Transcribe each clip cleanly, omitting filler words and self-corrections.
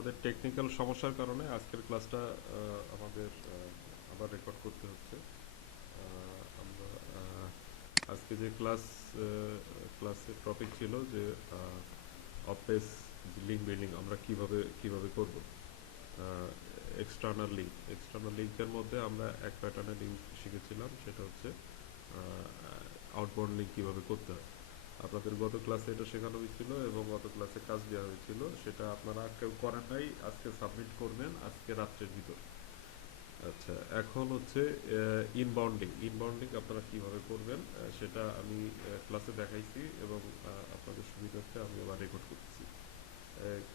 আপনাদের টেকনিক্যাল সমস্যার কারণে আজকের ক্লাসটা আমাদের আবার রেকর্ড করতে হচ্ছে। আমরা আজকে যে ক্লাসের টপিক ছিল যে অফ-পেজ লিঙ্ক বিল্ডিং আমরা কিভাবে করব। এক্সটার্নাল লিঙ্কের মধ্যে আমরা এক প্যাটার্নের লিঙ্ক শিখেছিলাম, সেটা হচ্ছে আউটবাউন্ড লিঙ্ক কীভাবে করতে হয়। আপনাদের গত ক্লাসে এটা শেখানো হয়েছিল এবং গত ক্লাসে কাজ দেওয়া হয়েছিল, সেটা আপনারা কেউ করেন নাই, আজকে সাবমিট করবেন আজকে রাত্রের ভিতর। আচ্ছা, এখন হচ্ছে ইনবাউন্ডিং আপনারা কিভাবে করবেন সেটা আমি ক্লাসে দেখাইছি এবং আপনাদের সুবিধার্থে আমি আবার রেকর্ড করতেছি।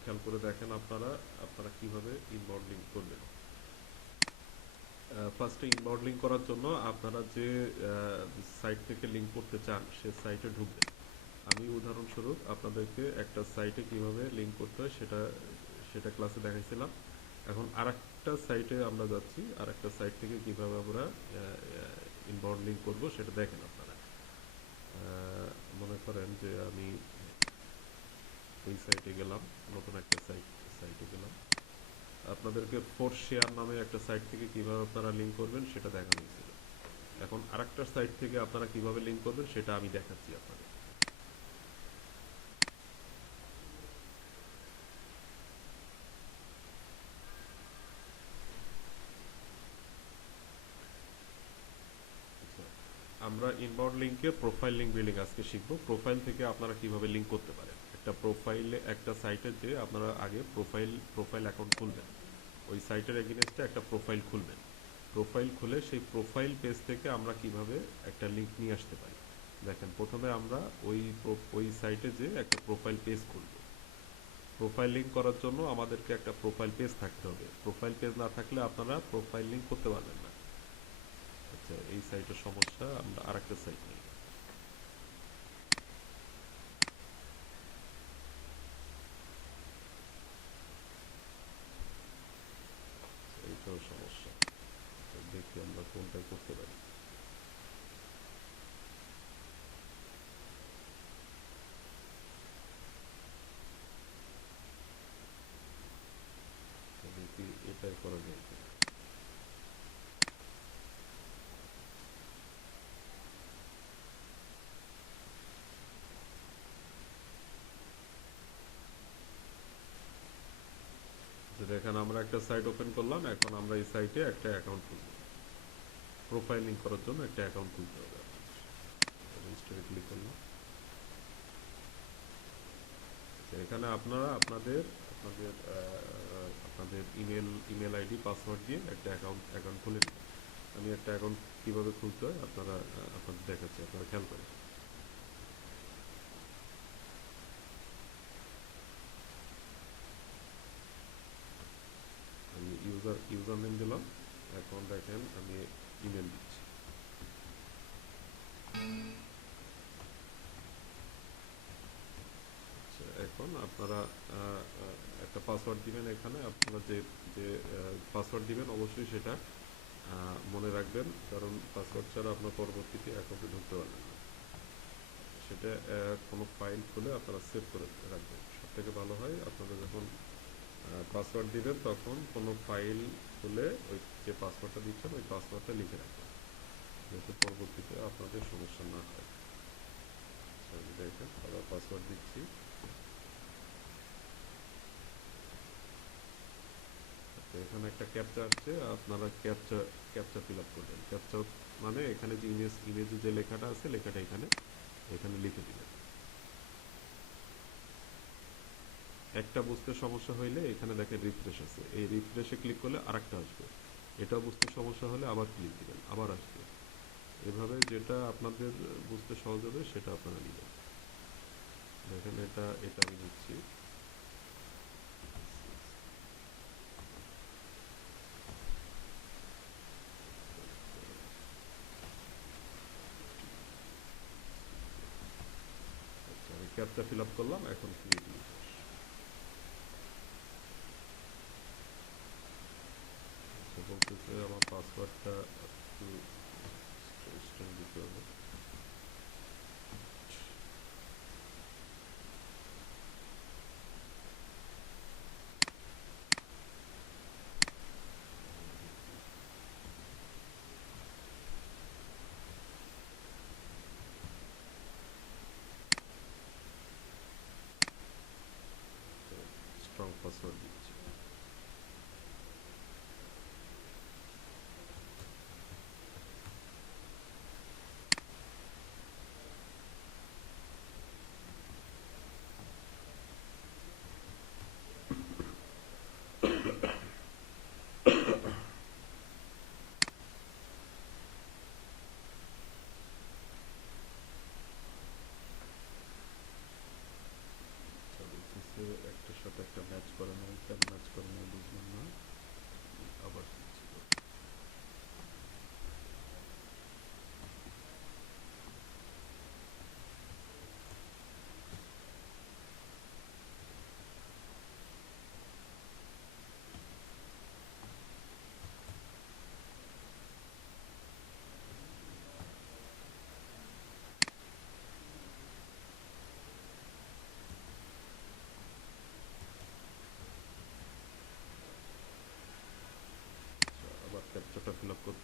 খেয়াল করে দেখেন আপনারা কিভাবে ইনবাউন্ডিং করবেন। ফার্স্টে ইনবাউন্ডিং করার জন্য আপনারা যে সাইট থেকে লিঙ্ক করতে চান সে সাইটে ঢুকবেন। আমি উদাহরণস্বরূপ আপনাদেরকে একটা সাইটে কিভাবে লিঙ্ক করতে হয় সেটা ক্লাসে দেখাইছিলাম। এখন আরেকটা সাইটে আমরা যাচ্ছি, আরেকটা সাইট থেকে কিভাবে আমরা ইনবাউন্ড লিঙ্ক করব সেটা দেখেন আপনারা। মনে করেন যে আমি এই সাইটে গেলাম, নতুন একটা সাইটে গেলাম। আপনাদেরকে ফোর্স শেয়ার নামে একটা সাইট থেকে কিভাবে আপনারা লিঙ্ক করবেন সেটা দেখানো হয়েছিল। এখন আরেকটা সাইট থেকে আপনারা কিভাবে লিঙ্ক করবেন সেটা আমি দেখাচ্ছি আপনাদের। আমরা ইনবাউন্ড লিঙ্কে প্রোফাইল লিঙ্ক বিল্ডিং আজকে শিখব। প্রোফাইল থেকে আপনারা কিভাবে লিঙ্ক করতে পারেন। একটা সাইটে যে আপনারা আগে প্রোফাইল অ্যাকাউন্ট খুলবেন, ওই সাইটের এগেইনস্টে একটা প্রোফাইল খুলবেন। প্রোফাইল খুলে সেই প্রোফাইল পেজ থেকে আমরা কিভাবে একটা লিঙ্ক নিয়ে আসতে পারি। দেখেন, প্রথমে আমরা ওই সাইটে যে একটা প্রোফাইল পেজ খুলব। প্রোফাইল লিঙ্ক করার জন্য আমাদেরকে একটা প্রোফাইল পেজ থাকতে হবে। প্রোফাইল পেজ না থাকলে আপনারা প্রোফাইল লিঙ্ক করতে পারবেন না। আচ্ছা, এই সাইটের সমস্যা, আমরা আরেকটা সাইট নিই। এইটাও সমস্যা, দেখি আমরা কোনটা করতে পারি। দেখি এটাই করা যায় কিনা। দেখেন, আমরা একটা সাইট ওপেন করলাম। এখন আমরা এই সাইটে একটা অ্যাকাউন্ট খুলব। প্রোফাইল লিঙ্ক করার জন্য একটা অ্যাকাউন্ট খুলতে হবে। রেজিস্টারে ক্লিক করলাম। এখানে আপনারা আপনাদের ইমেল আইডি পাসওয়ার্ড দিয়ে একটা অ্যাকাউন্ট খুলে নেবেন। আমি একটা অ্যাকাউন্ট কীভাবে খুলতে হয় আপনাদের দেখাচ্ছি, আপনারা খেয়াল করেন। আমি ইউজার নেম দিলাম। এখন দেখেন আমি ইমেল দিচ্ছি। এখন আপনারা একটা পাসওয়ার্ড দিবেন। এখানে আপনারা যে পাসওয়ার্ড দিবেন অবশ্যই সেটা মনে রাখবেন, কারণ পাসওয়ার্ড ছাড়া আপনার পরবর্তীতে অ্যাকাউন্টে ঢুকতে পারবেন না। সেটা কোনো ফাইল খুলে আপনারা সেভ করে রাখবেন। সবথেকে ভালো হয় আপনারা যখন পাসওয়ার্ড দিবেন তখন কোনো ফাইল খুলে ওই যে পাসওয়ার্ডটা দিচ্ছেন ওই পাসওয়ার্ডটা লিখে রাখবেন, যাতে পরবর্তীতে আপনাদের সমস্যা না হয়। দেখেন, আবার পাসওয়ার্ড দিচ্ছি। এখানে একটা ক্যাপচা আসছে, আপনারা ক্যাপচা ফিল আপ করবেন। ক্যাপচা মানে এখানে যে ইমেজে যে লেখাটা আছে লেখাটা এখানে লিখে দিবেন। একটা বুঝতে সমস্যা হইলে এখানে দেখেন রিফ্রেশ আছে, এই রিফ্রেশে ক্লিক করলে আরেকটা আসবে। এটা বুঝতে সমস্যা হলে আবার ক্লিক দিবেন, আবার আসবে। এভাবে যেটা আপনাদের বুঝতে সহজ হবে সেটা আপনারা নেবেন। দেখেন, এটা আমি নিচ্ছি। আমি ক্যাপচা ফিল আপ করলাম, এখন ক্রিয়েট ইউজার। বলতেছে আমার পাসওয়ার্ডটা একটু স্ট্রিং দিতে হবে।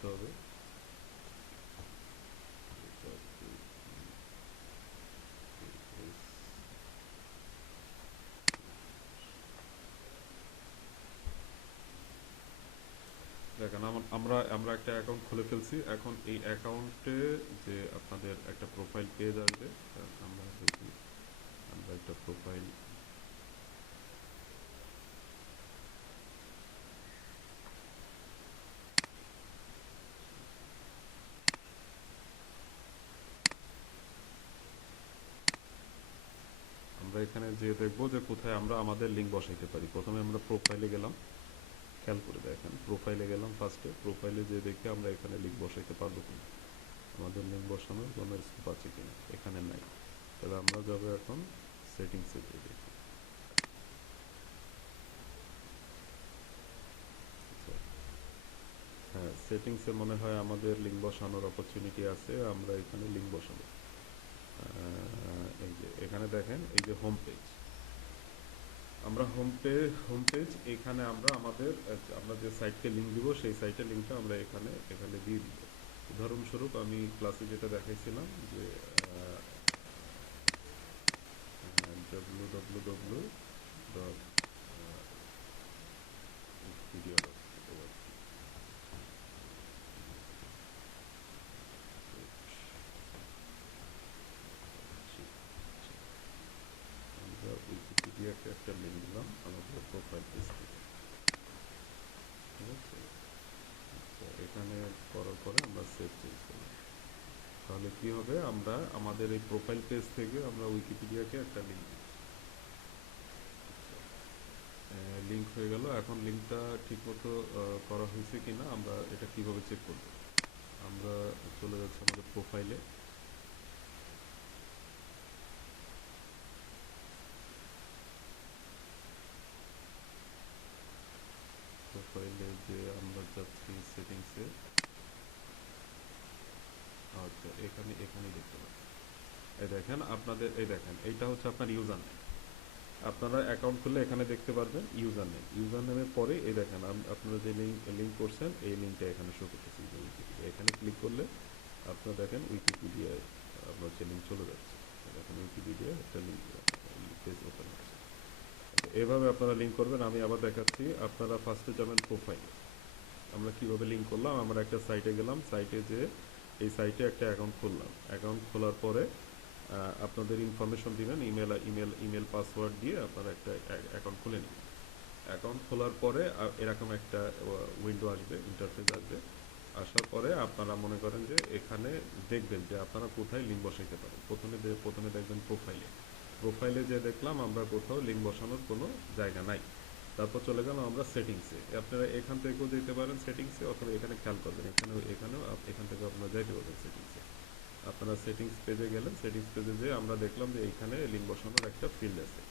করতে হবে। দেখেন আমরা আমরা একটা অ্যাকাউন্ট খুলে ফেলছি। এখন এই অ্যাকাউন্টে যে আপনাদের একটা প্রোফাইল পেজ আসবে, আমরা দেখি আমরা একটা প্রোফাইল আমরা এখানে যে দেখবো যে কোথায় আমরা আমাদের লিঙ্ক বসাইতে পারি। প্রথমে আমরা প্রোফাইলে গেলাম, খেয়াল করে দেখেন প্রোফাইলে গেলাম, ফার্স্টে প্রোফাইলে যে দেখি আমরা এখানে লিঙ্ক বসাইতে পারবো কিনা, আমাদের লিঙ্ক বসানোর কোনো স্কোপ আছে কিনা, এখানে নাই। তাহলে আমরা যাবো এখন সেটিংসে গিয়ে দেখি। হ্যাঁ, সেটিংসে মনে হয় আমাদের লিঙ্ক বসানোর অপরচুনিটি আছে, আমরা এখানে লিঙ্ক বসাবো। এই যে এখানে দেখেন এই যে হোম পেজ, আমরা হোম পেজ এখানে আমরা আমাদের আমরা যে সাইটকে লিঙ্ক দিব সেই সাইটের লিঙ্কটা আমরা এখানে দিয়ে দিব। উদাহরণস্বরূপ আমি ক্লাসে যেটা দেখাইছিলাম যে www.wikipedia.org, আমরা উইকিপিডিয়াকে একটা লিঙ্ক দিলাম আমাদের প্রোফাইল পেজ থেকে, ঠিক আছে। আচ্ছা, এখানে করার পরে আমরা সেভ চেঞ্জ করলাম। তাহলে কি হবে, আমরা আমাদের এই প্রোফাইল পেজ থেকে আমরা উইকিপিডিয়াকে একটা লিঙ্ক দিই। লিঙ্ক হয়ে গেল। এখন লিঙ্কটা ঠিকমতো করা হয়েছে কিনা আমরা এটা কিভাবে চেক করব, আমরা চলে যাচ্ছি আমাদের প্রোফাইলে। প্রোফাইলে যে আমরা যাচ্ছি সেটিংসে, আচ্ছা এখানেই দেখতে পাচ্ছি। এই দেখেন আপনাদের, এই দেখেন এইটা হচ্ছে আপনার ইউজার নেম। আপনারা অ্যাকাউন্ট খুললে এখানে দেখতে পারবেন ইউজার নেমের পরে এই দেখেন আপনারা যে লিঙ্ক করছেন এই লিঙ্কটা এখানে শো করতেছে উইকিপিডিয়া। এখানে ক্লিক করলে আপনারা দেখেন উইকিপিডিয়ায় আপনার হচ্ছে লিঙ্ক চলে যাচ্ছে। দেখেন উইকিপিডিয়া একটা লিঙ্ক পেজ ওপেন হচ্ছে। এভাবে আপনারা লিঙ্ক করবেন। আমি আবার দেখাচ্ছি, আপনারা ফার্স্টে যাবেন প্রোফাইলে। আমরা কিভাবে লিঙ্ক করলাম, আমরা একটা সাইটে গেলাম, সাইটে যে এই সাইটে একটা অ্যাকাউন্ট খুললাম। অ্যাকাউন্ট খোলার পরে আপনাদের ইনফরমেশন দিবেন, ইমেল পাসওয়ার্ড দিয়ে আপনারা একটা অ্যাকাউন্ট খুলে নিন। অ্যাকাউন্ট খোলার পরে এরকম একটা উইন্ডো আসবে, ইন্টারফেস আসবে। আসার পরে আপনারা মনে করেন যে এখানে দেখবেন যে আপনারা কোথায় লিঙ্ক বসাইতে পারেন। প্রথমে দেখবেন প্রোফাইলে যে দেখলাম আমরা কোথাও লিঙ্ক বসানোর কোনো জায়গা নাই। তারপর চলে গেলাম আমরা সেটিংসে। আপনারা এখান থেকেও যেতে পারেন সেটিংসে, অথবা এখানে খেয়াল করবেন এখানেও এখান থেকে আপনারা যাইতে পারবেন সেটিংসে। আপনারা সেটিংস পেজে গেলেন, সেটিংস পেজে যেয়ে আমরা দেখলাম যে এইখানে লিঙ্ক বসানোর একটা ফিল্ড আছে।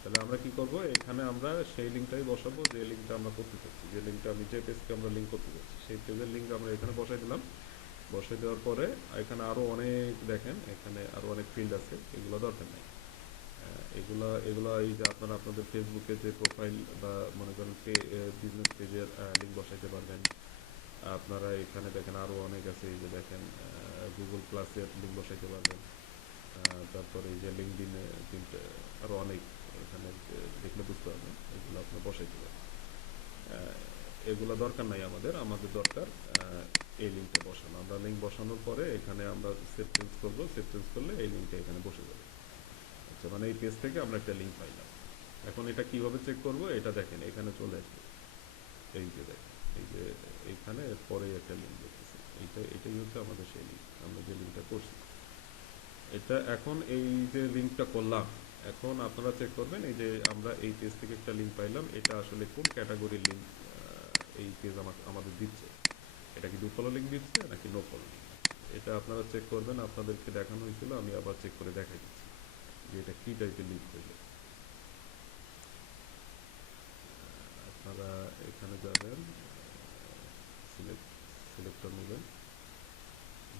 তাহলে আমরা কি করব, এখানে আমরা সেই লিঙ্কটাই বসাবো যে লিঙ্কটা আমরা করতে চাচ্ছি, যে লিঙ্কটা আমি যে পেজকে আমরা লিঙ্ক করতে চাচ্ছি সেই পেজের লিঙ্ক আমরা এখানে বসাই দিলাম। বসাই দেওয়ার পরে এখানে আরও অনেক, দেখেন এখানে আরও অনেক ফিল্ড আছে, এগুলো দরকার নেই। এগুলা এই যে আপনারা আপনাদের ফেসবুকে যে প্রোফাইল বা মনে করেন বিজনেস পেজের লিঙ্ক বসাইতে পারবেন। আপনারা এখানে দেখেন আরও অনেক আছে, এই যে দেখেন গুগল প্লাসের লিঙ্ক বসাইতে পারবেন। তারপরে এই যে লিঙ্কডিনে আরও অনেক, এখানে দেখলে বুঝতে পারবেন, এগুলো আপনার বসাইতে পারবেন। এগুলো দরকার নাই আমাদের দরকার এই লিঙ্কটা বসানো। আমরা লিঙ্ক বসানোর পরে এখানে আমরা সেভ চেঞ্জ করবো, সেভ চেঞ্জ করলে এই লিঙ্কটা এখানে বসে যাবে। আচ্ছা, মানে এই পেজ থেকে আমরা একটা লিঙ্ক পাইলাম। এখন এটা কিভাবে চেক করব, এটা দেখেন এখানে চলে আসবে, এই যে দেখেন এই যে এইখানে পরে একটা লিঙ্ক দেখতেছি, এটাই হচ্ছে আমাদের সেই লিঙ্ক, আমরা যে লিঙ্কটা করছি এটা। এখন এই যে লিঙ্কটা করলাম, এখন আপনারা চেক করবেন এই যে আমরা এই পেজ থেকে একটা লিঙ্ক পাইলাম, এটা আসলে কোন ক্যাটাগরির লিঙ্ক এই পেজ আমাদের দিচ্ছে। এটা কি ডু ফলো লিঙ্ক দিচ্ছে নাকি নো ফলো লিঙ্ক। এটা আপনারা চেক করবেন, আপনাদেরকে দেখানো হয়েছিল, আমি আবার চেক করে দেখাই দিচ্ছি যে এটা কী টাইপের লিঙ্ক হইল। আপনারা এখানে যাবেন, সিলেক্টর নেবেন,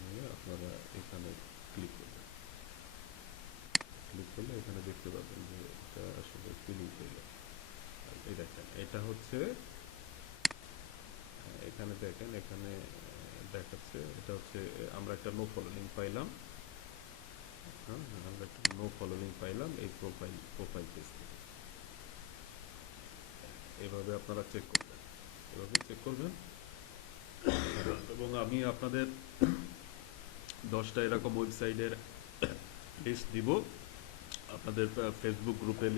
নিয়ে আপনারা এখানে ক্লিক করবেন। ক্লিক করলে এখানে দেখতে পাবেন যে এটা আসলে কী লিঙ্ক হইল। এই দেখেন এটা হচ্ছে, এখানে দেখেন এখানে দেখাচ্ছে, এটা হচ্ছে আমরা একটা নো ফলো লিঙ্ক পাইলাম। হ্যাঁ, আমরা একটা নো ফলো লিঙ্ক পাইলাম এই প্রোফাইল পেজ থেকে। এভাবে আপনারা চেক করবেন, এভাবে চেক করবেন। এবং আমি আপনাদের 10টা এরকম ওয়েবসাইটের লিস্ট দিব, আপনাদের ফেসবুক গ্রুপে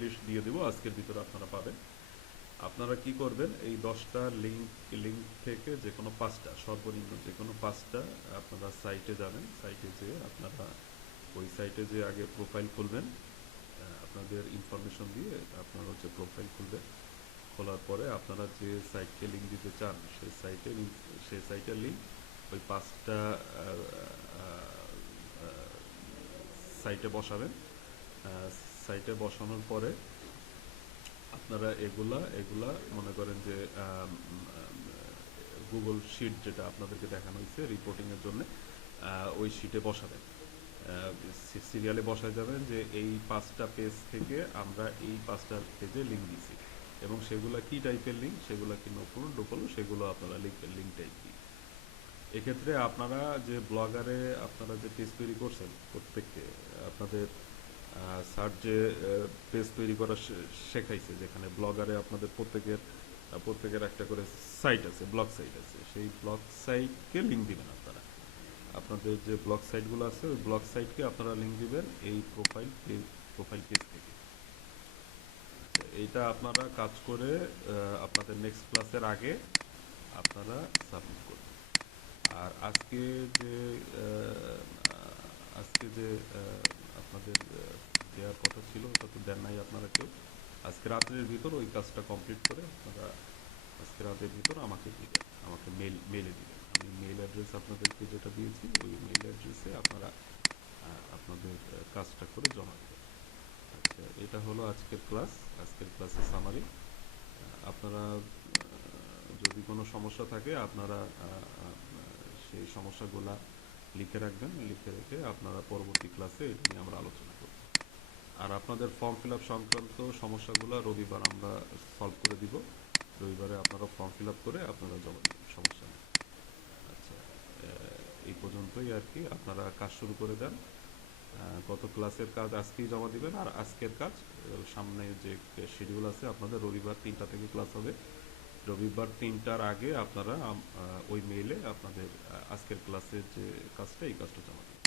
লিস্ট দিয়ে দেবো, আজকের ভিতরে আপনারা পাবেন। আপনারা কি করবেন, এই 10টা লিঙ্ক থেকে যে কোনো 5টা, সর্বনিম্ন যে কোনো 5টা আপনারা সাইটে যাবেন। সাইটে যেয়ে আপনারা ওই সাইটে যে আগে প্রোফাইল খুলবেন, আপনাদের ইনফরমেশন দিয়ে আপনারা হচ্ছে প্রোফাইল খুলবেন। খোলার পরে আপনারা যে সাইটকে লিঙ্ক দিতে চান সেই সাইটের লিঙ্ক ওই 5টা সাইটে বসাবেন। সাইটে বসানোর পরে আপনারা এগুলা মনে করেন যে গুগল শিট যেটা আপনাদেরকে দেখানো হয়েছে রিপোর্টিংয়ের জন্য, ওই শিটে বসাবেন। সিরিয়ালে বসায় যাবেন যে এই 5টা পেজ থেকে আমরা এই 5টা পেজে লিঙ্ক দিছি, এবং সেগুলা কি টাইপের লিঙ্ক, সেগুলা কি নতুন ডোকলো, সেগুলো আপনারা লিঙ্ক টাইপ দিন। এক্ষেত্রে আপনারা যে ব্লগারে আপনারা যে পেজ তৈরি করছেন, প্রত্যেককে আপনাদের সার্চ যে পেজ তৈরি করা শেখাইছে, যেখানে ব্লগারে আপনাদের প্রত্যেকের একটা করে সাইট আছে, ব্লগ সাইট আছে, সেই ব্লগ সাইটকে লিঙ্ক দিবেন আপনারা। আপনাদের যে ব্লগ সাইটগুলো আছে ওই ব্লগ সাইটকে আপনারা লিঙ্ক দিবেন এই প্রোফাইল পেজ থেকে। এইটা আপনারা কাজ করে আপনাদের নেক্সট ক্লাসের আগে আপনারা সাবমিট করবেন। আর আজকে যে আপনাদের দেওয়ার কথা ছিল ওটা তো দেন নাই আপনারা কেউ। আজকে রাতের ভিতর ওই কাজটা কমপ্লিট করে আপনারা আজকে রাতের ভিতর আমাকে দিবেন, আমাকে মেলে দিবেন। আমি মেল অ্যাড্রেস আপনাদেরকে যেটা দিয়েছি ওই মেল অ্যাড্রেসে আপনারা আপনাদের কাজটা করে জমা দেবেন। আচ্ছা, এটা হলো আজকের ক্লাস, আজকের ক্লাসের সামারি। আপনারা যদি কোনো সমস্যা থাকে আপনারা সেই সমস্যাগুলা লিখে রাখবেন, লিখে রেখে আপনারা পরবর্তী ক্লাসে এটা নিয়ে আমরা আলোচনা করব। আর আপনাদের ফর্ম ফিল আপ সংক্রান্ত সমস্যাগুলো রবিবার আমরা সলভ করে দিব। রবিবারে আপনারা ফর্ম ফিল আপ করে আপনারা জমা দেবেন, সমস্যা নেই। আচ্ছা, এই পর্যন্তই আর কি। আপনারা কাজ শুরু করে দেন। গত ক্লাসের কাজ আজকেই জমা দিবেন, আর আজকের কাজ সামনে যে শিডিউল আছে আপনাদের রবিবার 3টা থেকে ক্লাস হবে। রবিবার 3টার আগে আপনারা ওই মেইলে আপনাদের আজকের ক্লাসের যে কাজটা এই কাজটা জমা দিবেন।